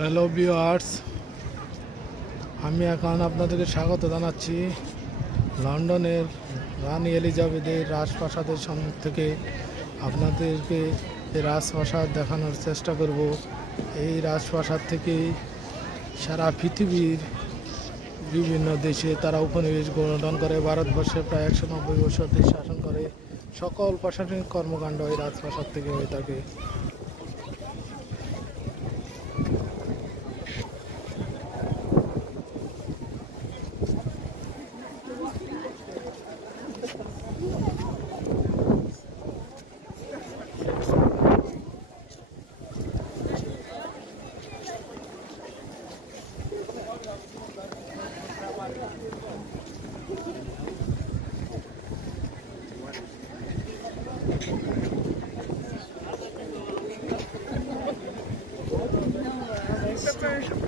Hello viewers, আমি এখন আপনাদেরকে স্বাগত জানাচ্ছি লন্ডনের রানী এলিজাবেথের রাজপ্রাসাদের সম্মুখ থেকে। আপনাদেরকে এই রাজপ্রাসাদ দেখানোর চেষ্টা করব। এই রাজপ্রাসাদ থেকেই সারা পৃথিবীর বিভিন্ন দেশে তারা উপনিবেশ গ্রহণ করে। ভারতবর্ষে প্রায় 190 বছর দেশ শাসন করে। সকল প্রশাসনিক কর্মকাণ্ড এই রাজপ্রাসাদ থেকে হয়ে থাকে। The version.